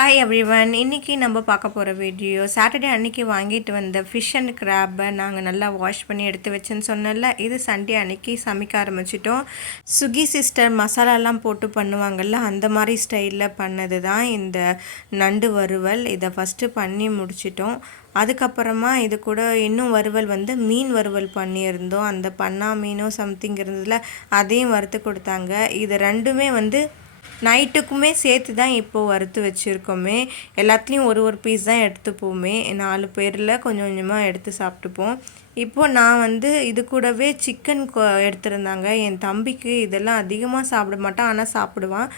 Hi everyone, இன்றைக்கி நம்ம பார்க்க போகிற வீடியோ சாட்டர்டே அன்றைக்கி வாங்கிட்டு வந்த ஃபிஷ் அண்ட் கிராப்பை நாங்கள் நல்லா வாஷ் பண்ணி எடுத்து வச்சேன்னு சொன்னல. இது சண்டே அன்றைக்கி சமைக்க ஆரம்பிச்சிட்டோம். சுகி சிஸ்டர் மசாலாலாம் போட்டு பண்ணுவாங்கள்ல, அந்த மாதிரி ஸ்டைலில் பண்ணது தான் இந்த நண்டு வறுவல். இதை ஃபஸ்ட்டு பண்ணி முடிச்சிட்டோம். அதுக்கப்புறமா இது கூட இன்னும் வறுவல் மீன் வறுவல் பண்ணியிருந்தோம். அந்த பண்ணா மீனும் சம்திங் இருந்ததில் அதையும் வறுத்து கொடுத்தாங்க. இது ரெண்டுமே நைட்டுக்குமே சேர்த்து தான் இப்போது வறுத்து வச்சுருக்கோமே. எல்லாத்துலேயும் ஒரு ஒரு பீஸ் தான் எடுத்துப்போமே. 4 பேரில் கொஞ்சம் கொஞ்சமாக எடுத்து சாப்பிட்டுப்போம். இப்போது நான் இது கூடவே சிக்கன் எடுத்திருந்தாங்க. என் தம்பிக்கு இதெல்லாம் அதிகமாக சாப்பிட மாட்டான், ஆனால் சாப்பிடுவான்.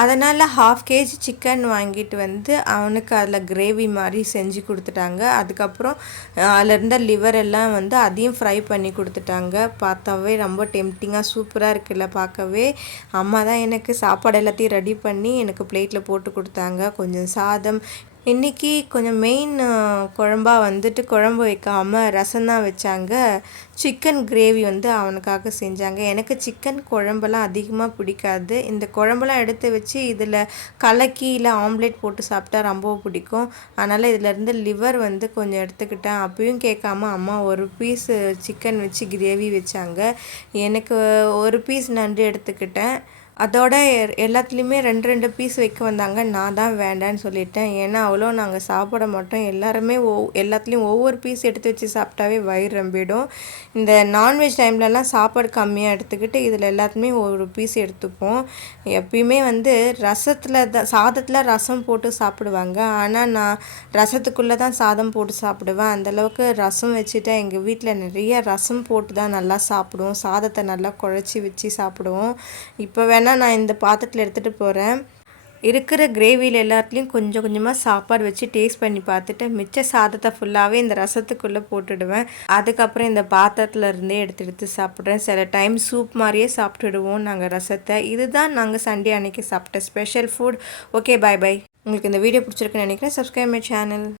அதனால் 1/2 kg சிக்கன் வாங்கிட்டு அவனுக்கு அதில் கிரேவி மாதிரி செஞ்சு கொடுத்துட்டாங்க. அதுக்கப்புறம் அதில் இருந்த லிவர் எல்லாம் அதையும் ஃப்ரை பண்ணி கொடுத்துட்டாங்க. பார்த்தாவே ரொம்ப டெம்டிங்காக சூப்பராக இருக்குல்ல பார்க்கவே. அம்மா தான் எனக்கு சாப்பாடு எல்லாத்தையும் ரெடி பண்ணி எனக்கு பிளேட்டில் போட்டு கொடுத்தாங்க. கொஞ்சம் சாதம். இன்றைக்கி கொஞ்சம் மெயின் குழம்பாக குழம்பு வைக்காமல் ரசம் தான் வச்சாங்க. சிக்கன் கிரேவி அவனுக்காக செஞ்சாங்க. எனக்கு சிக்கன் குழம்பெல்லாம் அதிகமாக பிடிக்காது. இந்த குழம்பெல்லாம் எடுத்து வச்சு இதில் கலக்கி இல்லை ஆம்லேட் போட்டு சாப்பிட்டா ரொம்ப பிடிக்கும். அதனால் இதிலேருந்து லிவர் கொஞ்சம் எடுத்துக்கிட்டேன். அப்பயும் கேட்காம அம்மா ஒரு பீஸ் சிக்கன் வச்சு கிரேவி வச்சாங்க. எனக்கு ஒரு பீஸ் நண்டு எடுத்துக்கிட்டேன். அதோட எல்லாத்துலேயுமே 2 பீஸ் வைக்க வந்தாங்க. நான் தான் வேண்டான்னு சொல்லிட்டேன். ஏன்னா அவ்வளோ நாங்கள் சாப்பிட மாட்டோம். எல்லாருமே எல்லாத்துலேயும் ஒவ்வொரு பீஸ் எடுத்து வச்சு சாப்பிட்டாவே வயிறு ரொம்பிடும். இந்த நான்வெஜ் டைம்லலாம் சாப்பாடு கம்மியாக எடுத்துக்கிட்டு இதில் எல்லாத்துலேயுமே ஒரு பீஸ் எடுத்துப்போம். எப்பயுமே ரசத்தில் தான் சாதத்தில் ரசம் போட்டு சாப்பிடுவாங்க. ஆனால் நான் ரசத்துக்குள்ளே தான் சாதம் போட்டு சாப்பிடுவேன். அந்தளவுக்கு ரசம் வச்சுட்டேன். எங்கள் வீட்டில் நிறைய ரசம் போட்டு தான் நல்லா சாப்பிடுவோம். சாதத்தை நல்லா குழச்சி வச்சு சாப்பிடுவோம். இப்போ நான் இந்த பாத்திரத்தில் எடுத்துகிட்டு போகிறேன். இருக்கிற கிரேவியில் எல்லாத்துலேயும் கொஞ்சம் கொஞ்சமாக சாப்பாடு வச்சு டேஸ்ட் பண்ணி பார்த்துட்டு மிச்ச சாதத்தை ஃபுல்லாகவே இந்த ரசத்துக்குள்ளே போட்டுடுவேன். அதுக்கப்புறம் இந்த பாத்திரத்தில் இருந்தே எடுத்து சாப்பிட்றேன். சில டைம் சூப் மாதிரியே சாப்பிட்டுடுவோம் நாங்கள் ரசத்தை. இதுதான் நாங்கள் சண்டே அன்றைக்கி சாப்பிட்ட ஸ்பெஷல் ஃபுட். Okay, by. உங்களுக்கு இந்த வீடியோ பிடிச்சிருக்குன்னு நினைக்கிறேன். Subscribe my channel.